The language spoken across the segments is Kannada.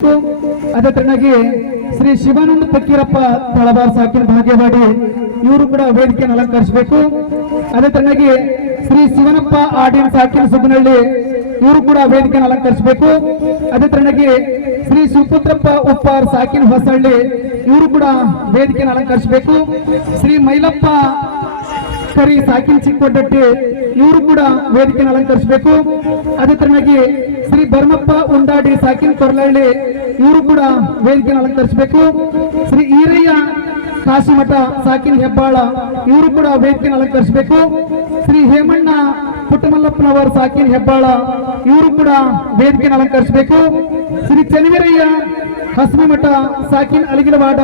ಅದೇ ತರನಾಗಿ ಶ್ರೀ ಶಿವಾನಂದ ಫಕೀರಪ್ಪ ತಳವಾರ ಸಾಕಿನ ಭಾಗ್ಯವಾಡಿ ಇವರು ಕೂಡ ವೇದಿಕೆಯನ್ನು ಅಲಂಕರಿಸಬೇಕು. ಅದೇ ತರನಾಗಿ ಶ್ರೀ ಶಿವನಪ್ಪ ಆಡಿನ ಸಾಕಿನ ಸುಗನಹಳ್ಳಿ ಇವರು ಕೂಡ ವೇದಿಕೆಯನ್ನು ಅಲಂಕರಿಸಬೇಕು. ಅದೇ ತರನಾಗಿ ಶ್ರೀ ಸುಪುತ್ರಪ್ಪ ಉಪ್ಪಾರ್ ಸಾಕಿನ ಹೊಸಹಳ್ಳಿ ಇವರು ಕೂಡ ವೇದಿಕೆಯನ್ನು ಅಲಂಕರಿಸಬೇಕು. ಶ್ರೀ ಮೈಲಪ್ಪ ಕರಿ ಸಾಕಿನ ಚಿಕ್ಕೋಟಟ್ಟಿ ಇವರು ಕೂಡ ವೇದಿಕೆಯನ್ನು ಅಲಂಕರಿಸಬೇಕು. ಅದೇ ತರನಾಗಿ ಶ್ರೀ ಭರಮಪ್ಪ ಉಂಡಾಡಿ ಸಾಕಿನ ಕೊರ್ಲಹಳ್ಳಿ ಇವರು ಕೂಡ ವೇದಿಕೆಯನ್ನು ಅಲಂಕರಿಸಬೇಕು. ಶ್ರೀ ಈರಯ್ಯ ಕಾಶಿಮಠ ಸಾಕಿನ ಹೆಬ್ಬಾಳ ಇವರು ಕೂಡ ವೇದಿಕೆಯನ್ನು ಅಲಂಕರಿಸಬೇಕು. ಶ್ರೀ ಹೇಮಣ್ಣ ಪುಟ್ಟಮಲ್ಲಪ್ಪನವರ ಸಾಕಿನ ಹೆಬ್ಬಾಳ ಇವರು ಕೂಡ ವೇದಿಕೆಯನ್ನು ಅಲಂಕರಿಸಬೇಕು. ಶ್ರೀ ಚನ್ನವೀರಯ್ಯ ಹಸಮಿಮಠ ಸಾಕಿನ ಅಲಿಗಿಲವಾಡ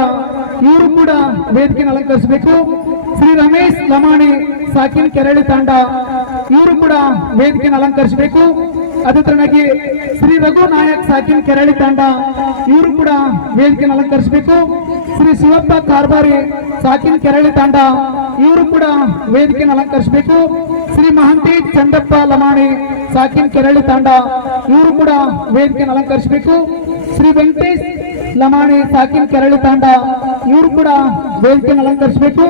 ಇವರು ಕೂಡ ವೇದಿಕೆಯನ್ನು ಅಲಂಕರಿಸಬೇಕು. ಶ್ರೀ ರಮೇಶ್ ಲಮಾಣಿ ಸಾಕಿನ ಕೆರಳಿ ತಾಂಡ ಇವರು ಕೂಡ ವೇದಿಕೆಯನ್ನು ಅಲಂಕರಿಸಬೇಕು. ಅದೇ ತರನಾಗಿ ಶ್ರೀ ರಘು ನಾಯಕ್ ಸಾಕಿನ ಕೆರಳಿ ತಾಂಡ ಇವರು ಕೂಡ ವೇದಿಕೆಯನ್ನು ಅಲಂಕರಿಸಬೇಕು. ಶ್ರೀ ಶಿವಪ್ಪ ಕಾರ್ಬಾರಿ ಸಾಕಿನ ಕೆರಳಿ ತಾಂಡ ಇವರು ಕೂಡ ವೇದಿಕೆಯನ್ನು ಅಲಂಕರಿಸಬೇಕು. ಶ್ರೀ ಮಹಂತಿ ಚಂದಪ್ಪ ಲಮಾಣಿ ಸಾಕಿನ ಕೆರಳಿ ತಾಂಡ ಇವರು ಕೂಡ ವೇದಿಕೆಯನ್ನು ಅಲಂಕರಿಸಬೇಕು. ಶ್ರೀ ವೆಂಕಟೇಶ್ ಲಮಾಣಿ ಸಾಕಿನ ಕೆರಳಿ ತಾಂಡ ಇವರು ಕೂಡ ವೇದಿಕೆಯನ್ನು ಅಲಂಕರಿಸಬೇಕು.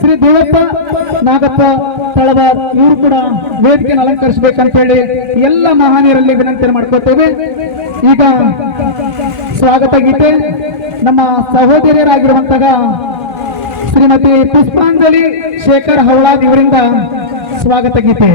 ಶ್ರೀ ದೇವಪ್ಪ ನಾಗಪ್ಪ ತಳವಾರ್ ಇವರು ಕೂಡ ವೇದಿಕೆಯನ್ನು ಅಲಂಕರಿಸಬೇಕಂತ ಹೇಳಿ ಎಲ್ಲ ಮಹಾನೀಯರಲ್ಲಿ ವಿನಂತಿ ಮಾಡ್ಕೊತೇವೆ. ಈಗ ಸ್ವಾಗತ ಗೀತೆ ನಮ್ಮ ಸಹೋದರಿಯರಾಗಿರುವಂತಹ ಶ್ರೀಮತಿ ಪುಷ್ಪಾಂಜಲಿ ಶೇಖರ್ ಹವಳಾದ್ ಇವರಿಂದ ಸ್ವಾಗತ ಗೀತೆ.